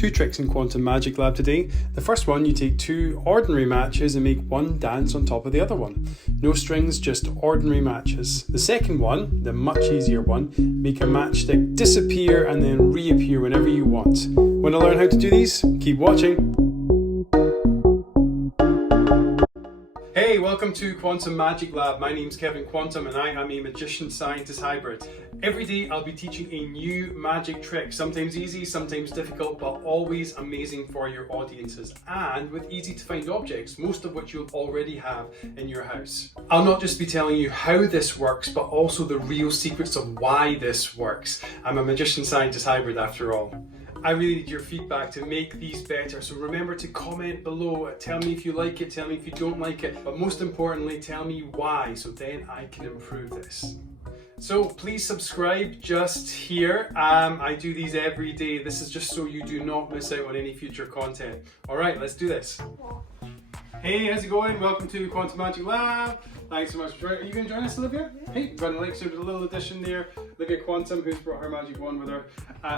Two tricks in Quantum Magic Lab today. The first one, you take two ordinary matches and make one dance on top of the other one. No strings, just ordinary matches. The second one, the much easier one, make a matchstick disappear and then reappear whenever you want. Want to learn how to do these? Keep watching. Hey, welcome to Quantum Magic Lab. My name's Kevin Quantum and I am a magician-scientist hybrid. Every day I'll be teaching a new magic trick, sometimes easy, sometimes difficult, but always amazing for your audiences and with easy to find objects, most of which you'll already have in your house. I'll not just be telling you how this works, but also the real secrets of why this works. I'm a magician-scientist hybrid after all. I really need your feedback to make these better, so remember to comment below, tell me if you like it, tell me if you don't like it, but most importantly tell me why, so then I can improve this. So please subscribe just here. I do these every day. This is just so you do not miss out on any future content. Alright, let's do this. Hey, how's it going? Welcome to Quantum Magic Lab. Thanks so much for joining. Are you going to join us, Olivia? Hey, running like so there's a little addition there. Olivia Quantum, who's brought her magic wand with her.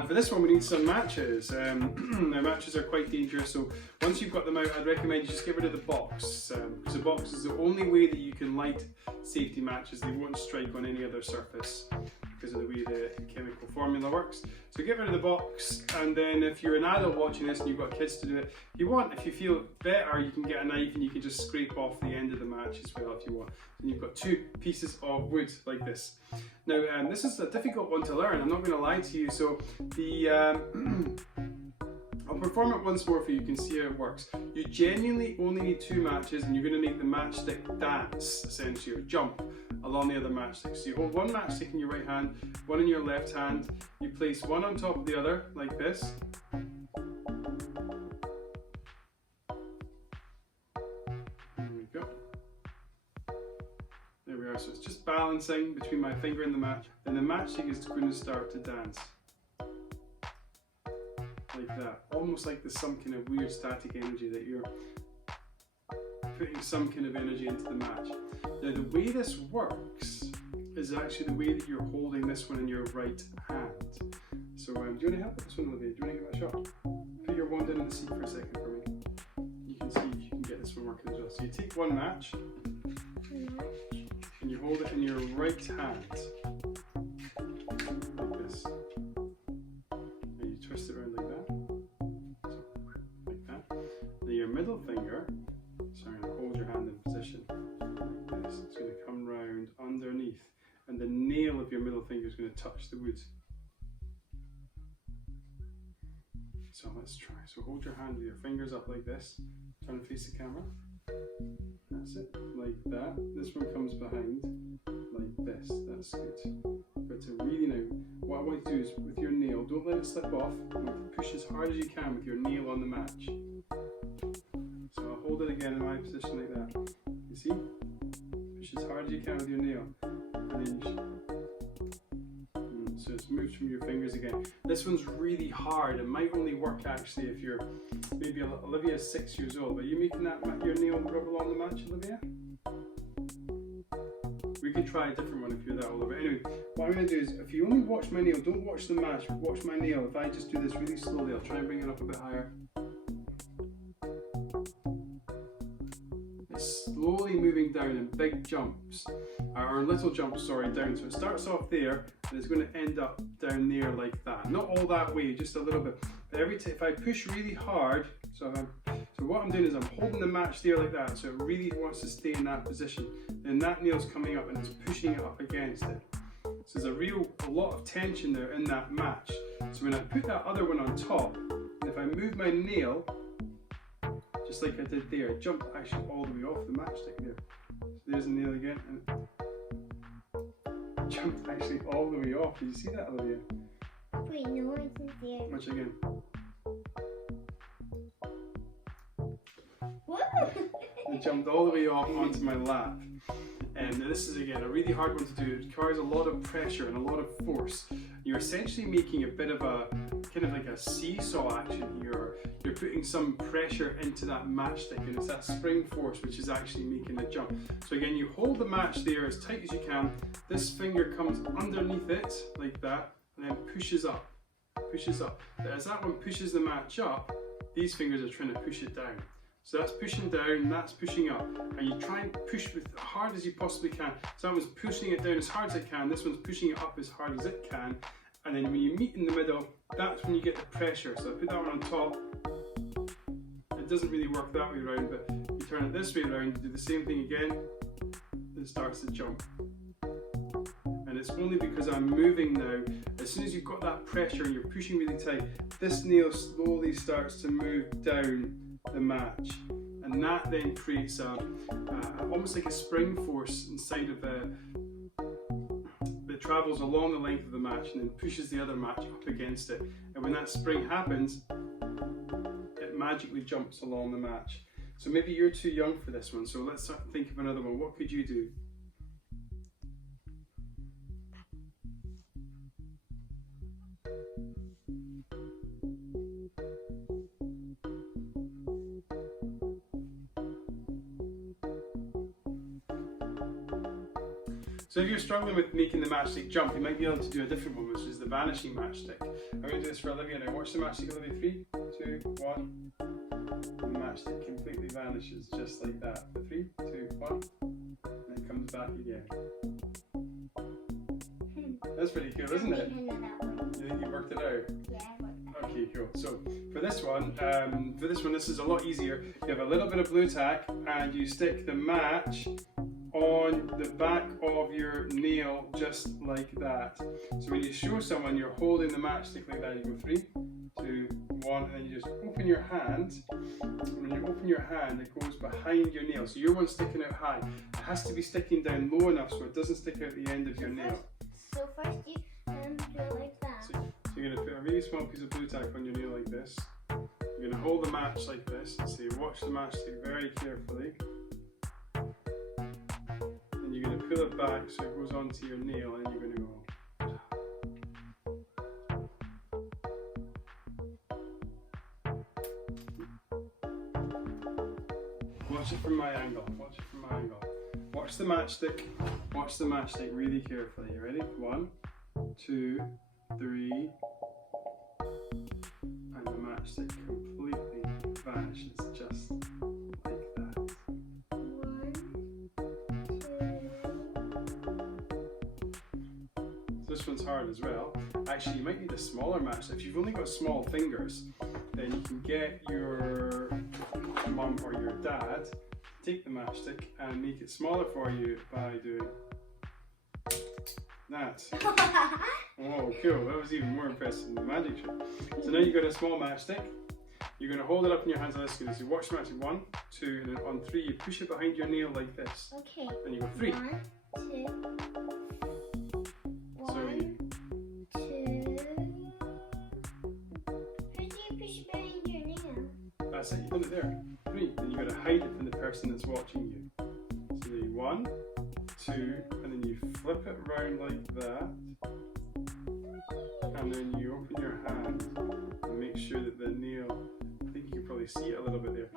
For this one, we need some matches. Now, matches are quite dangerous, so once you've got them out, I'd recommend you just get rid of the box. Because the box is the only way that you can light safety matches. They won't strike on any other surface because of the way the chemical formula works. So get rid of the box, and then if you're an adult watching this and you've got kids to do it, if you feel better, you can get a knife and you can just scrape off the end of the match as well if you want. And you've got two pieces of wood like this. Now, this is a difficult one to learn, I'm not going to lie to you, so I'll perform it once more for you, you can see how it works. You genuinely only need two matches and you're going to make the matchstick dance, essentially, or jump along the other matchstick. So you hold one matchstick in your right hand, one in your left hand, you place one on top of the other, like this. There we go. There we are, so it's just balancing between my finger and the match, and the matchstick is going to start to dance. Like that, almost like there's some kind of weird static energy that you're putting some kind of energy into the match. Now the way this works is actually the way that you're holding this one in your right hand. So do you want to help with this one, Olivia? Do you want to give it a shot? Put your wand in the seat for a second for me. You can see if you can get this one working as well. So you take one match and you hold it in your right hand like this. And you twist it around like that. Your middle finger, so I'm going to hold your hand in position like this. It's going to come round underneath and the nail of your middle finger is going to touch the wood. So let's try. So hold your hand with your fingers up like this, turn and face the camera. That's it, like that. This one comes behind like this. That's good. But to really now, what I want you to do is with your nail, don't let it slip off. I want you to push as hard as you can with your nail on the match. So I'll hold it again in my position like that. You see? Push as hard as you can with your nail. And then so it's moved from your fingers again. This one's really hard. It might only work actually if you're, maybe Olivia's 6 years old. Are you making that your nail rub along the match, Olivia? We could try a different one if you're that old. But anyway, what I'm going to do is, if you only watch my nail, don't watch the match, watch my nail. If I just do this really slowly, I'll try and bring it up a bit higher. It's slowly moving down in big jumps, or little jumps, sorry, down. So it starts off there, and it's going to end up down there like that. Not all that way, just a little bit. But if I push really hard, so what I'm doing is I'm holding the match there like that, so it really wants to stay in that position. Then that nail's coming up and it's pushing it up against it. So there's a lot of tension there in that match. So when I put that other one on top, and if I move my nail, just like I did there, I jumped actually all the way off the matchstick there. So there's the nail again, and it jumped actually all the way off. Did you see that, Olivia? Wait, no, it's there. Watch again. It jumped all the way off onto my lap. And this is again a really hard one to do. It requires a lot of pressure and a lot of force. You're essentially making a bit of a kind of like a seesaw action here. You're putting some pressure into that matchstick, and it's that spring force which is actually making the jump. So again, you hold the match there as tight as you can. This finger comes underneath it like that, and then pushes up. pushes up. But as that one pushes the match up, these fingers are trying to push it down. So that's pushing down, that's pushing up. And you try and push with as hard as you possibly can. So that one's pushing it down as hard as it can, this one's pushing it up as hard as it can. And then when you meet in the middle, that's when you get the pressure. So I put that one on top. It doesn't really work that way around, but you turn it this way around, you do the same thing again, it starts to jump. And it's only because I'm moving now, as soon as you've got that pressure and you're pushing really tight, this nail slowly starts to move down the match. And that then creates almost like a spring force inside of that travels along the length of the match and then pushes the other match up against it. And when that spring happens, it magically jumps along the match. So maybe you're too young for this one, so let's think of another one. What could you do? So if you're struggling with making the matchstick jump, you might be able to do a different one, which is the vanishing matchstick. I'm going to do this for Olivia now. Watch the matchstick, Olivia. 3, 2, 1. And the matchstick completely vanishes just like that. 3, 2, 1. And it comes back again. That's pretty cool, isn't it? You think you worked it out? Yeah, I worked it out. Okay, cool. So for this one, this is a lot easier. You have a little bit of blue tack and you stick the match on the back of your nail just like that. So when you show someone, you're holding the matchstick like that. You go 3, 2, 1, and then you just open your hand. And when you open your hand, it goes behind your nail. So your one's sticking out high. It has to be sticking down low enough so it doesn't stick out the end of your nail. So first you do it like that. So you're going to put a really small piece of blue tack on your nail like this. You're going to hold the match like this and say, watch the matchstick very carefully. You're going to pull it back so it goes onto your nail and you're going to go. Watch it from my angle, watch it from my angle. Watch the matchstick really carefully. You ready? 1, 2, 3. And the matchstick completely vanishes just like that. This one's hard as well. Actually, you might need a smaller match. If you've only got small fingers, then you can get your mum or your dad, take the matchstick and make it smaller for you by doing that. Oh, cool. That was even more impressive than the magic trick. So now you've got a small matchstick. You're going to hold it up in your hands like this. You're going to say, watch the matchstick. 1, 2, and then on 3, you push it behind your nail like this. Okay. And you go 3. 1, 2. So 1, 2. How do you push behind your nail? that's it, you've done it there. 3. Then you've got to hide it from the person that's watching you. So you 1, 2, and then you flip it round like that. And then you open your hand and make sure that the nail, I think you can probably see it a little bit there.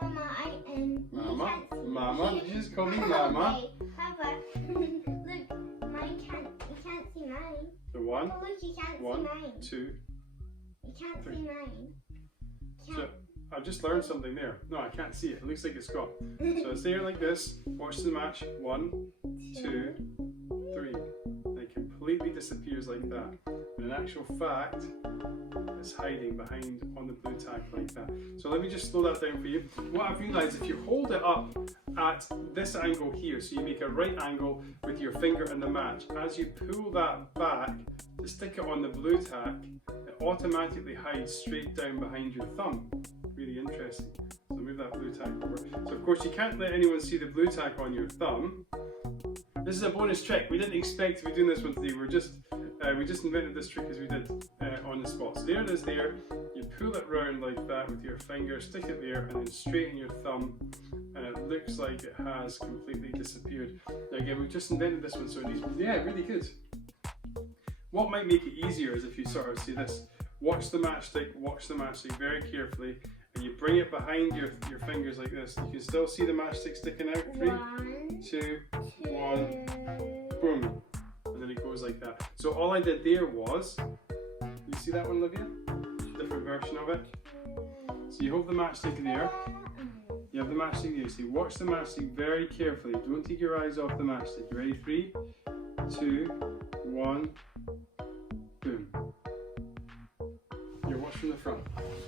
Mama, Mama, did you just call me Mama? Okay, Papa, look, mine can't, you can't see mine. So 1, Oh, look, you can't 1, see mine. 2, You can't 3. see mine. So I've just learned something there. No, I can't see it. It looks like it's got. So it's there like this. Watch the match. 1, 2, 3. And it completely disappears like that. But in actual fact, it's hiding behind on the blue tack like that. So let me just slow that down for you. What I've realised, if you hold it up at this angle here, so you make a right angle with your finger and the match, as you pull that back to stick it on the blue tack, it automatically hides straight down behind your thumb. Really interesting. So move that blue tack over. So of course you can't let anyone see the blue tack on your thumb. This is a bonus trick. We didn't expect to be doing this one today. We just invented this trick as we did on the spot. So there it is there. You pull it round like that with your finger, stick it there, and then straighten your thumb, and it looks like it has completely disappeared. Now again, we've just invented this one, so it needs, yeah, really good. What might make it easier is if you sort of see this. Watch the matchstick very carefully, and you bring it behind your fingers like this. You can still see the matchstick sticking out. 3, 2, 1, boom. And then it goes like that. So all I did there was, you see that one, Olivia? different version of it. So you hold the matchstick there. You have the matchstick there. So you watch the matchstick very carefully. Don't take your eyes off the matchstick. You ready? 3, 2, 1, boom. Here, watch from the front.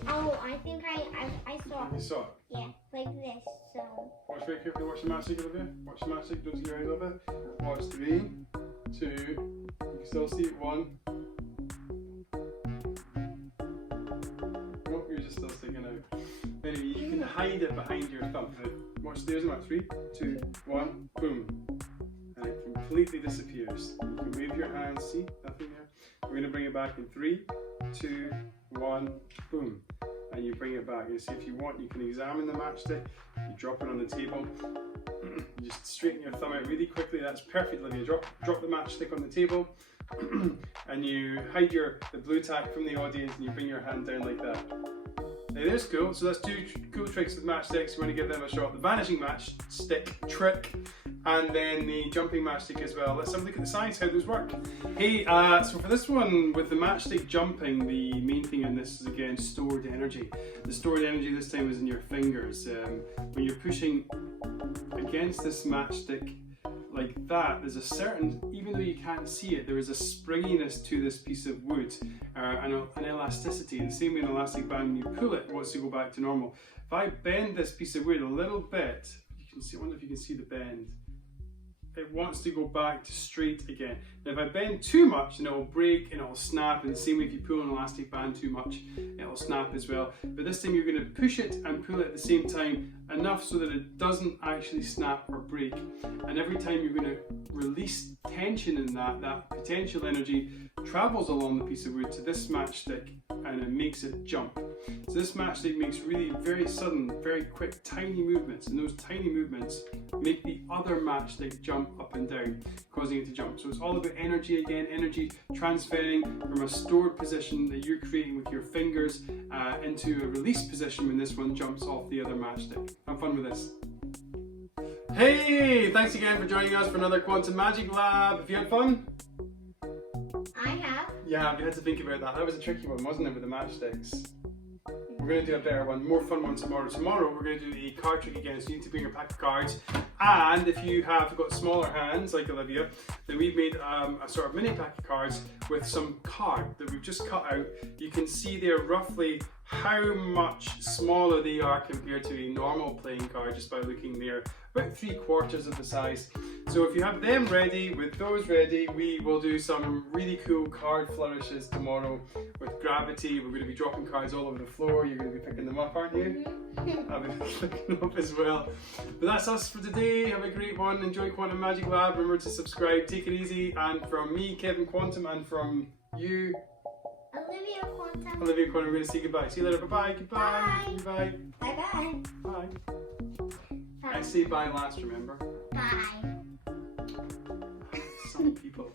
Oh, I think I saw You it. saw it? Yeah, like this, so. Watch very carefully. Watch the matchstick, Olivia. Watch the matchstick. Don't take your eyes off it. Watch 3, 2. You can still see it. 1. Nope, you're just still sticking out. Anyway, you can hide it behind your thumb. Watch there's about 3, 2, 1, boom. And it completely disappears. You can wave your hands, see? Nothing there. We're going to bring it back in 3, 2, 1, boom. And you bring it back. You see, if you want, you can examine the matchstick. You drop it on the table. You just straighten your thumb out really quickly. That's perfect, Olivia. Drop the matchstick on the table. And you hide the blue tack from the audience and you bring your hand down like that. Now there's cool. So that's 2 cool tricks with matchsticks. You want to give them a shot. The vanishing matchstick trick and then the jumping matchstick as well. Let's have a look at the science, how those work. Hey, so for this one, with the matchstick jumping, the main thing in this is again stored energy. The stored energy this time is in your fingers. When you're pushing against this matchstick like that, there's a certain, even though you can't see it, there is a springiness to this piece of wood and an elasticity. In the same way an elastic band, when you pull it, it wants to go back to normal. If I bend this piece of wood a little bit, you can see, I wonder if you can see the bend. It wants to go back to straight again. Now if I bend too much, then it will break and it will snap, and the same way if you pull an elastic band too much, it will snap as well. But this time you're going to push it and pull it at the same time, enough so that it doesn't actually snap or break. And every time you're going to release tension in that potential energy travels along the piece of wood to this matchstick and it makes it jump. So this matchstick makes really very sudden, very quick, tiny movements, and those tiny movements make the other matchstick jump up and down, causing it to jump. So it's all about energy again, energy transferring from a stored position that you're creating with your fingers into a release position when this one jumps off the other matchstick. Have fun with this. Hey, thanks again for joining us for another Quantum Magic Lab. Have you had fun? I have. Yeah, you had to think about that. That was a tricky one, wasn't it, with the matchsticks? We're going to do a better one, more fun one tomorrow. Tomorrow we're going to do the card trick again, so you need to bring your pack of cards. And if you have got smaller hands, like Olivia, then we've made a sort of mini pack of cards with some card that we've just cut out. You can see there roughly how much smaller they are compared to a normal playing card just by looking there. About 3/4 of the size. So if you have them ready, with those ready, we will do some really cool card flourishes tomorrow with gravity. We're going to be dropping cards all over the floor. You're going to be picking them up, aren't you? I'll be picking them up as well. But that's us for today. Have a great one. Enjoy Quantum Magic Lab. Remember to subscribe. Take it easy. And from me, Kevin Quantum, and from you, Olivia Quantum. Olivia Quantum, we're going to say goodbye. See you later. Bye-bye. Goodbye. Bye. Goodbye. Bye-bye. Bye. I say bye last, remember? Bye. Some people.